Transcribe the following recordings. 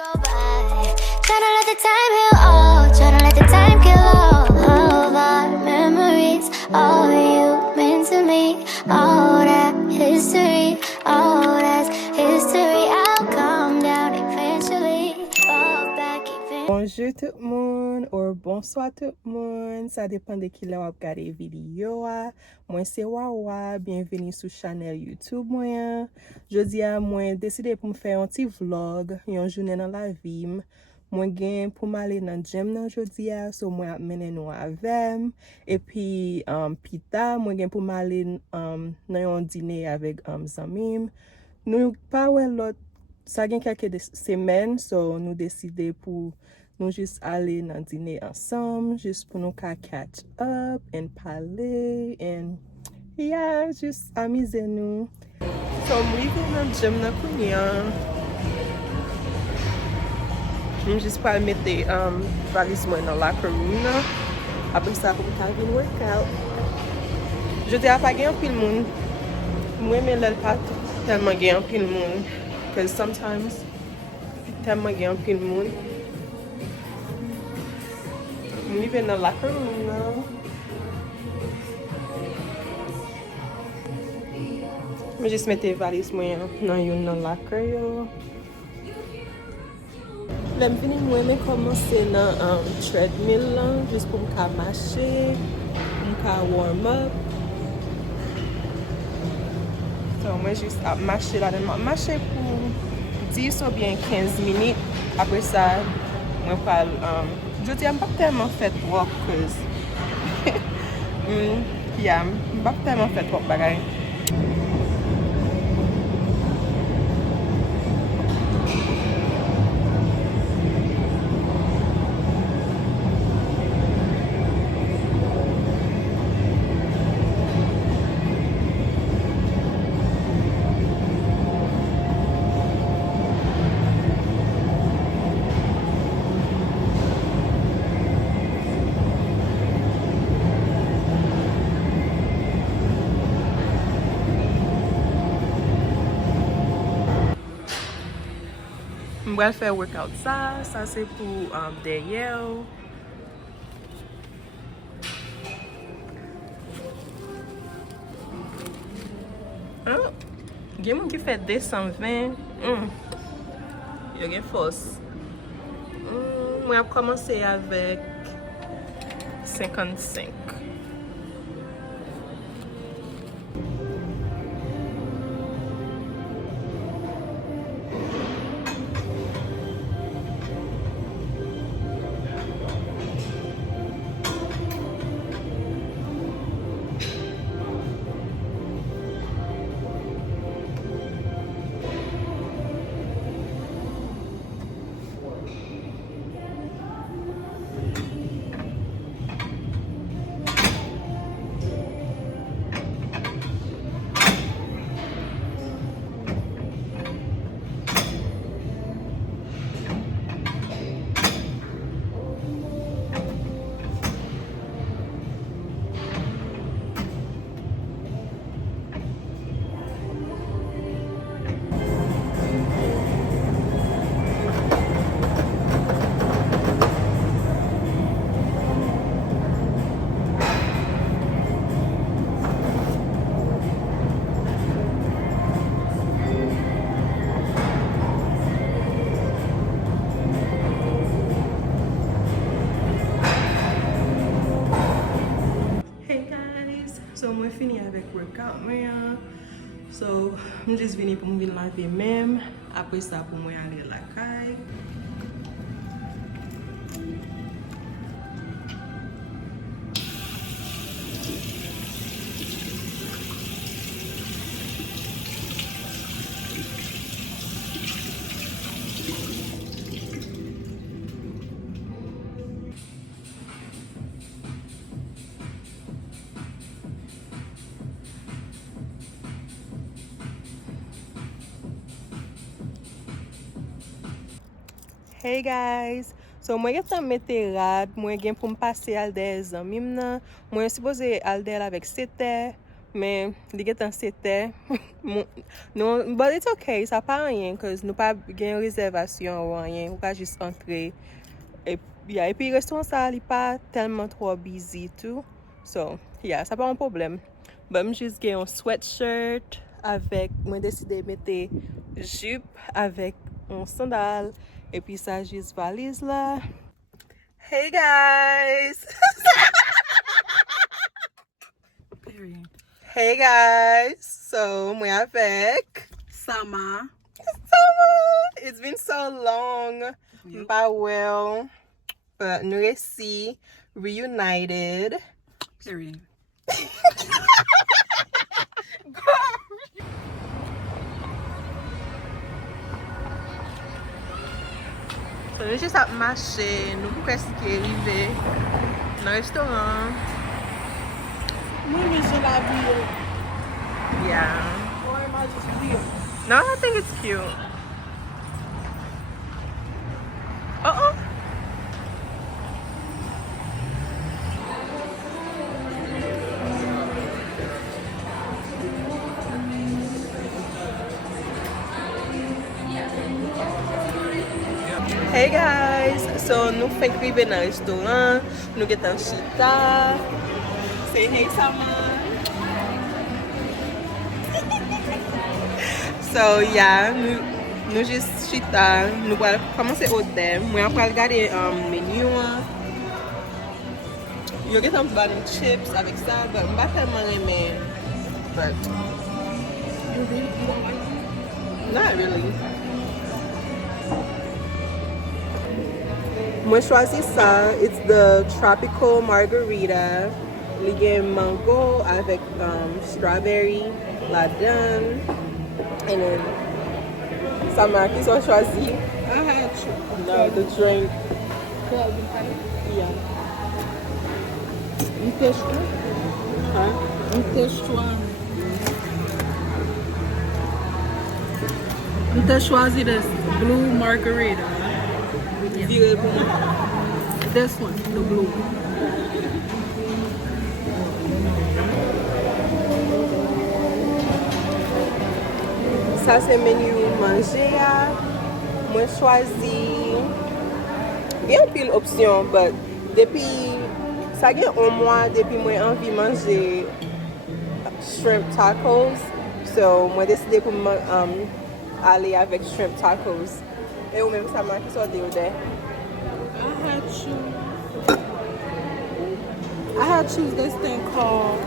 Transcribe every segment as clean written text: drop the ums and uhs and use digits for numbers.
go by. Tryna let the time heal all. Tryna let the time kill all of our memories. All you meant to me. All that history. All that's history. I'll calm down eventually. Fall back eventually. Bonjour tout le monde ou bonsoir tout le monde. Ça dépend de qui l'a regardé vidéo. Moi c'est Wawa, bienvenue sur channel YouTube moi. Jodi a moi décidé pour me faire un petit vlog, une journée dans la vie. Moi gen pour m'aller dans gym nan jodi a, so moi mener nous avec. Et puis pita, moi gen pour m'aller dans un dîner avec zamim. Nous pas ouais l'autre ça gen quelques semaines, so nous décidé pour nous juste aller dans dîner ensemble, juste pour nous catch up and parler and yeah, juste amuser nous. So m'rive dans gym nan kounya. Je juste pas mettre valise moi dans la commune. Après ça pour faire un workout. Je dis à pas gagner pile monde. Moi mais là pas tellement gagner pile monde because sometimes tellement gagner pile monde. Je vais dans la commune. Je juste mettre valise moi dans la commune. Je vais commencer dans treadmill juste pour me marcher, pour me warm up. Donc moi juste marcher là-dedans, marcher pour 10 ou bien 15 minutes. Après ça, moi parle je dis pas tellement fait work cause yeah, pas tellement fait work bagaille. Je vais faire workout ça c'est pour derrière. Il y a des gens qui fait 220. Il y a une force. Moi, je vais commencer avec 55. So moi fini avec workout moi. So je juste venu pour me laver même. Après ça pour moi aller à la caille. Hey guys, so moi gen tan mette rad, moi gen pour me passer al des zanmim nan. Moi supposé al del avec 7h, Men, li gen tan sete. But it's okay, sa pa anyen, cause nou pa gen rezervasyon ou anyen, ou ka jist entre. Et puis restaurant sa li pa telman tro busy tout. So, yeah, sa pa an problem. But m jist gen yon sweatshirt avec, mwen deside mette jupe avec yon sandal. Et puis sa jist valise la. Hey guys! Hey guys! So, mwen avec Sama. It's been so long. Mpa well. But nou resi reunited. Period. So nou jist ap mache, nou pou preske rive nan restoran. Maybe should I be Yeah. or am I just weird? No, I think it's cute. Uh-oh. Hey guys, so nou fek rive nan restoran, nou getan chita. Say hey Sama. So yeah, nou jist chita, nou pral komanse ode. Mwen pral gade menu an. Yo getan ban chips avek sa, but mba telman reme. But not really. Mwen chwazi sa, it's the tropical margarita. Li gen mango avec strawberry la dan. And then Sama, ki son chwazi? I had you. No, the drink. Yeah. Um texto. Huh? Um texto this blue margarita. Vire pou mwen. This one, the blue. Sa se menu manje ya. Mwen chwazi gen pil opsyon, but depi sa gen 1 mwa depi mwen anvi manje shrimp tacos. So mwen deside pou ale avek shrimp tacos. E ou menm Sama, ki so de ou de? I had choose this thing called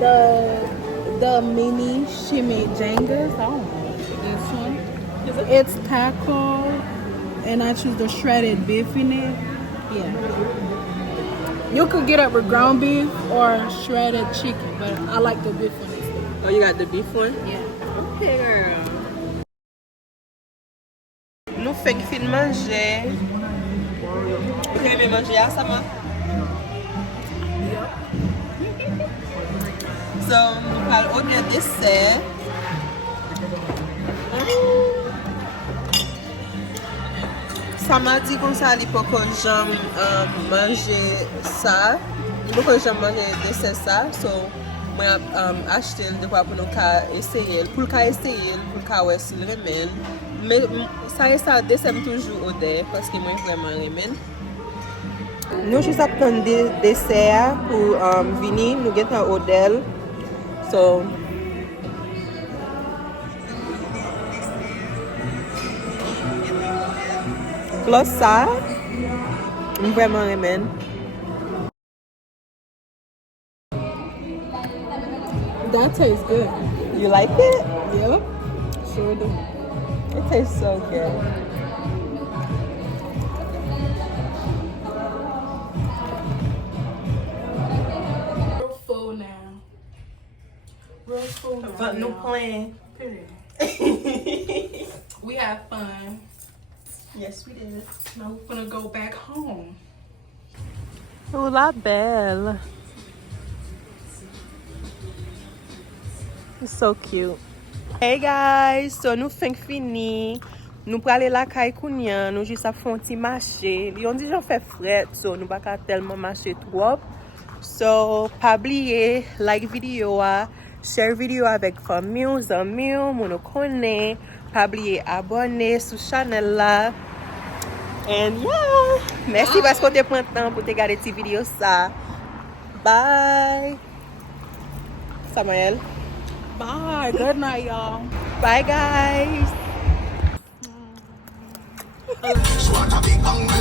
the mini chimichangas. I don't know this one. It's taco, and I choose the shredded beef in it. Yeah. You could get it with ground beef or shredded chicken, but I like the beef one instead. Oh, you got the beef one? Yeah. Okay, girl. Nou fek fin manje. Ou reme manje ya, Sama? So, nou pral ode dessert. Sama di kon sa li pou kon jam manje sa. Li pou kon jam manje dessert sa. So, mwen ap achete l dekwa pou nou ka eseye l. Pou l ka eseye l, pou l ka wè si l remen. Sa desem toujou ode, paske mwen vreman remen. Nou jist ap ton dessert pou vini, nou get an odel. So, plus sa, mwen vreman remen. That tastes good. You like it? Yep. Sure do. It tastes so good. Real full now. Real full now. But no y'all. plan. Period. We had fun. Yes, we did. Now we're gonna go back home. Oh, la belle. It's so cute. Hey guys, so nou feng fini. Nou prale la kay kounyan, nou jis ap fon ti mache. Li yon di jan fe fret, so nou baka telman mache trop. So, pa bliye, like video a, share video avek fami ou zami ou moun ou konen, pa bliye abone sou channel la. And yeah, merci pasko te pran tan pou te gade ti video sa. Bye. Samuel. Bye. Good night, y'all. Bye guys. Swat a big bang